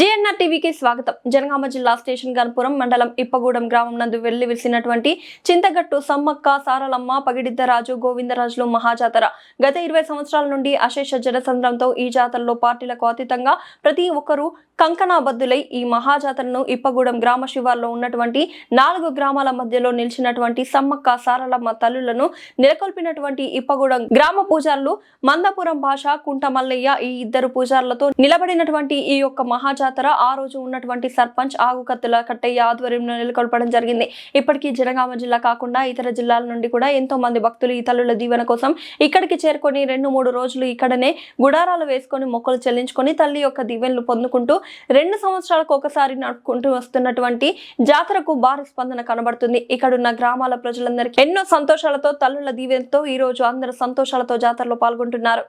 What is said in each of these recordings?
JNR టీవీకి స్వాగతం. జనగామ జిల్లా స్టేషన్ గన్పురం మండలం ఇప్పగూడెం గ్రామం నందు వెళ్లి విరిసినటువంటి చింతగట్టు సమ్మక్క, సారలమ్మ, పగిడిద్దరాజు, గోవిందరాజులు మహాజాతర గత 20 సంవత్సరాల నుండి అశేష జనసంద్రంతో ఈ జాతరలో పార్టీలకు అతీతంగా ప్రతి ఒక్కరూ కంకణాబద్దులై ఈ మహాజాతరను ఇప్పగూడెం గ్రామ శివార్లో ఉన్నటువంటి 4 గ్రామాల మధ్యలో నిలిచినటువంటి సమ్మక్క, సారలమ్మ తల్లులను నెలకొల్పినటువంటి ఇప్పగూడెం గ్రామ పూజారులు మందపురం భాష, కుంట మల్లయ్య ఈ ఇద్దరు పూజారులతో నిలబడినటువంటి ఈ యొక్క మహాజాతర ఆ రోజు ఉన్నటువంటి సర్పంచ్ ఆగుకత్తుల కట్టయ్య ఆధ్వర్యంలో నెలకొల్పడం జరిగింది. ఇప్పటికీ జనగామ జిల్లా కాకుండా ఇతర జిల్లాల నుండి కూడా ఎంతో మంది భక్తులు ఈ తల్లుల దీవెన కోసం ఇక్కడికి చేరుకొని 2-3 రోజులు ఇక్కడనే గుడారాలు వేసుకొని మొక్కలు చెల్లించుకొని తల్లి యొక్క దీవెనలు పొందుకుంటూ 2 సంవత్సరాలకు ఒకసారి నడుపుకుంటూ వస్తున్నటువంటి జాతరకు భారీ స్పందన కనబడుతుంది. ఇక్కడున్న గ్రామాల ప్రజలందరికీ ఎన్నో సంతోషాలతో తల్లుల దీవెనతో ఈ రోజు అందరూ సంతోషాలతో జాతరలో పాల్గొంటున్నారు.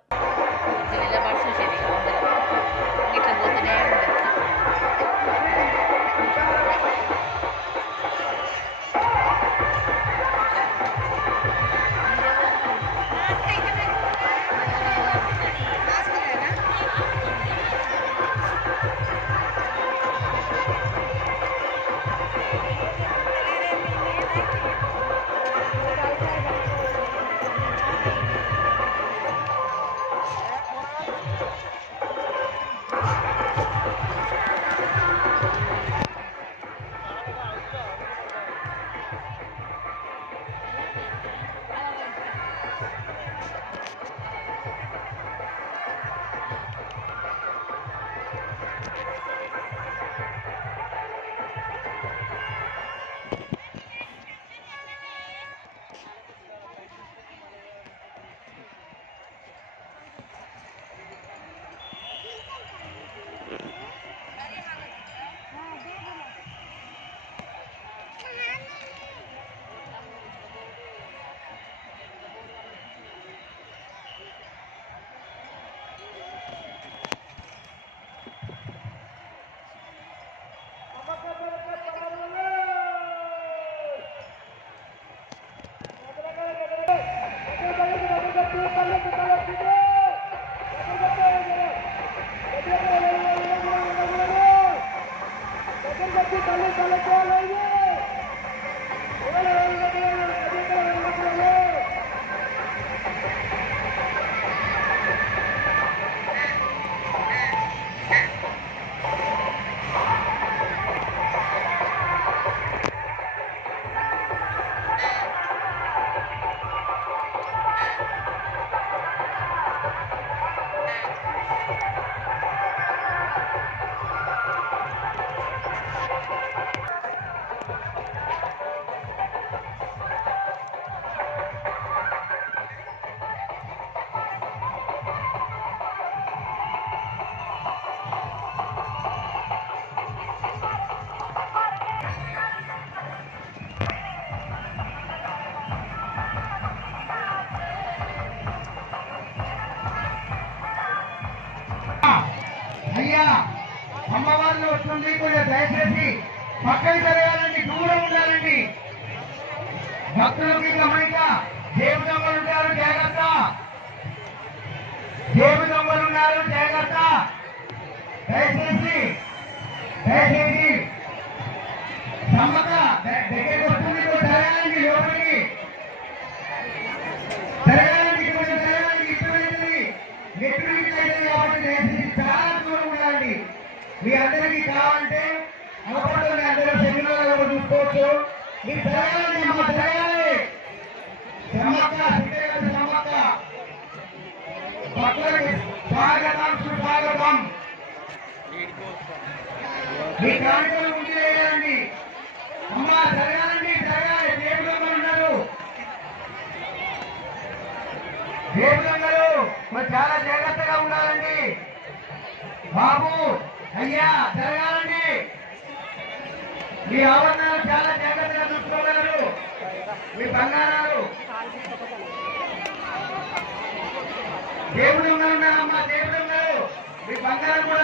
అయ్యా అమ్మవారిని వస్తుంది, కొంచెం దయచేసి పక్కన జరగాలండి, దూరం ఉండాలండి. భక్తులకి గమనిక, జేబు దొంగలు ఉంటారు జాగ్రత్త, జేబు దొంగలు ఉన్నారు జాగ్రత్త. దయచేసి సమ్మక దగ్గరికి వస్తుంది, జరగాలండి, లోపలికి జరగాలండి, కొంచెం జరగాలండి. నెట్టు కాబట్టి దయచేసి చాలా దూరం ఉండాలండి. మీ అందరికీ కావాలంటే అవపడుతుంది, అందరూ సెమినార్ చూసుకోవచ్చు. మీరు జరగాలండి, అమ్మ జరగాలి. సమ్మక్క సమ్మక్క భక్తులకి స్వాగతం సుస్వాగతం. మీ కార్యక్రమం ముందు వేయాలండి. అమ్మ జరగాలండి, జరగాలి. దేవుడు ఉన్నారు, దేవుడు మరి చాలా జాగ్రత్తగా ఉండాలండి బాబు. అయ్యా జరగాలండి, మీ ఆవరణాలు చాలా జాగ్రత్తగా చూసుకోగలరు. మీ బంగారాలు దేవుడు ఉన్నారమ్మా, దేవుడు ఉన్నారు. మీ బంగారం కూడా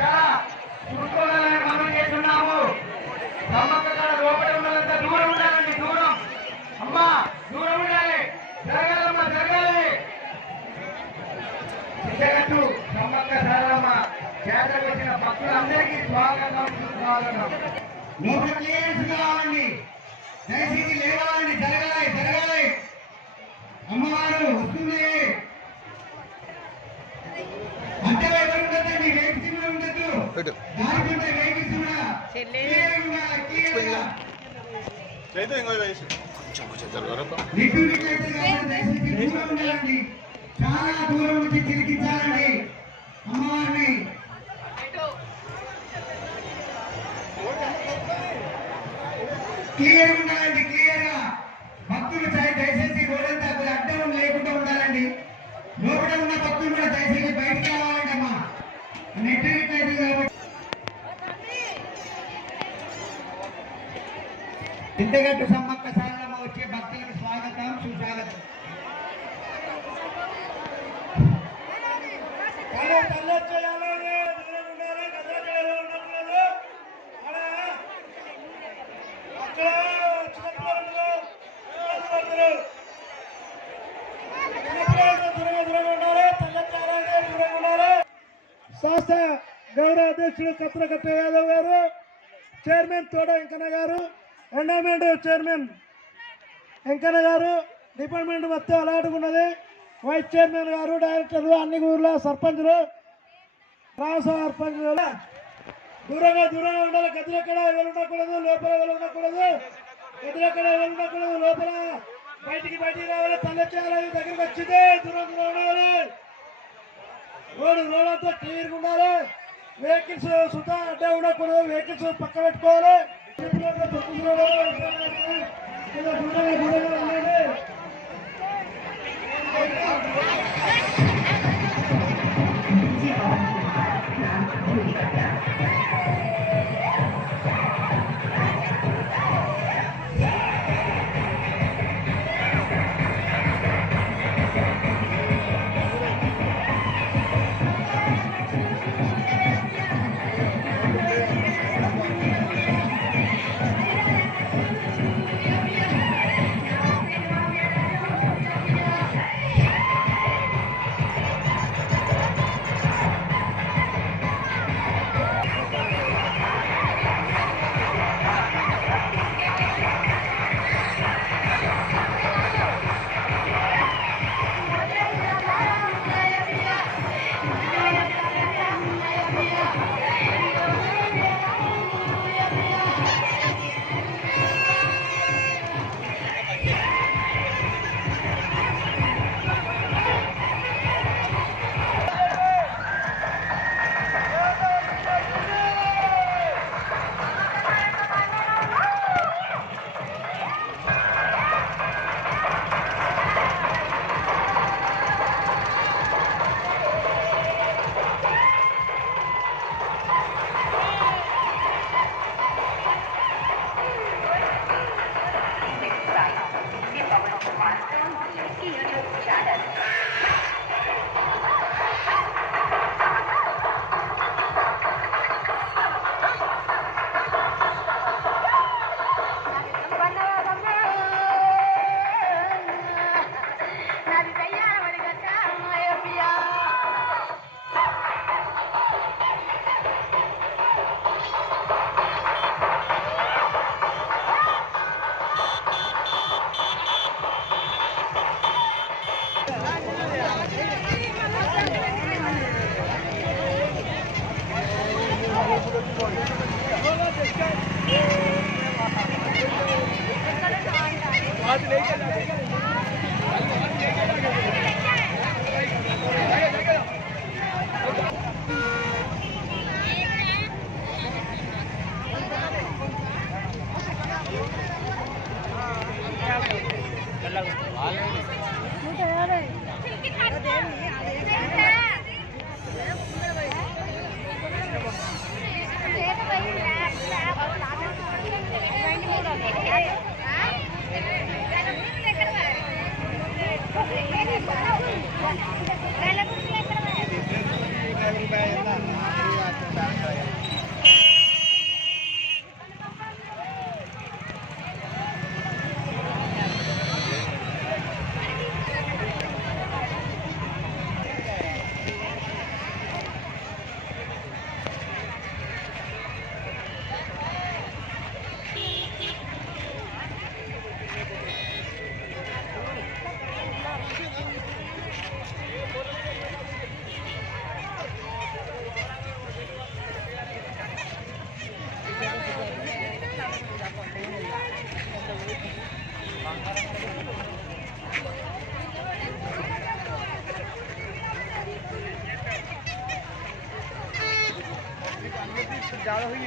చాలా చూసుకోగలని మనం చేస్తున్నాము. సమ్మక్క లోపల ఉన్నదంతా దూరం ఉండాలండి, దూరం. అమ్మా దూరం ఉండాలి, జరగాలమ్మా జరగాలి. చింతగట్టు సమ్మక్క సారలమ్మ జాతరకు వచ్చిన భక్తులు భక్తులందరికీ స్వాగతం సుస్వాగతం. లోపల క్లియరెన్స్ కావాలండి, దయచేసి లేవాలండి, జరగాలి జరగాలి. అమ్మవారు వస్తుంది. అంటే ఎవరు ఉండదండి, వెహికల్స్ కూడా ఉండదు, దానికంటే వెహికల్స్ కూడా క్లియర్గా ఉండాలి, క్లియర్గా. చాలా దూరం నుంచి తిరిగించాలండి అమ్మవారిని. క్లియర్ ఉండాలండి, క్లియర్ గా. భక్తులు దయచేసి రోడ్డంతా అడ్డం లేకుండా ఉండాలండి. లోపల ఉన్న భక్తులు కూడా దయచేసి బయటికి రావాలండి అమ్మా. నెట్ అయితే కాబట్టి చింతగట్టు సమ్మక్క సారలమ్మ వచ్చే భక్తులకు స్వాగతం సుస్వాగతం. శాస్త్ర గౌరవ అధ్యక్షుడు కత్రకట్ట యాదవ్ గారు, చైర్మన్ తోడ వెంకన్న గారు, ఎండోమెంట్ చైర్మన్ వెంకన్న గారు, డిపార్ట్మెంట్ మొత్తం అలాటుకున్నది. వైస్ చైర్మన్ గారు, డైరెక్టర్లు, అన్ని ఊర్ల సర్పంచులు, గ్రామ సర్పంచులు దూరంగా ఉండాలి. గదులెక్కడ ఎవరు ఉండకూడదు, లోపల ఎవరు ఉండకూడదు. గదులెక్కడ ఎవరు ఉండకూడదు, లోపల బయటికి రావాలి. తల్లెచ్చేయాలి, దగ్గరికి వచ్చింది. దూరం ఉండాలి. రోడ్ అంతా క్లియర్గా ఉండాలి. వెహికల్స్ సుతా అడ్డే ఉండకూడదు. వెహికల్స్ పక్క పెట్టుకోవాలి. Thank you. ज़्यादा हुई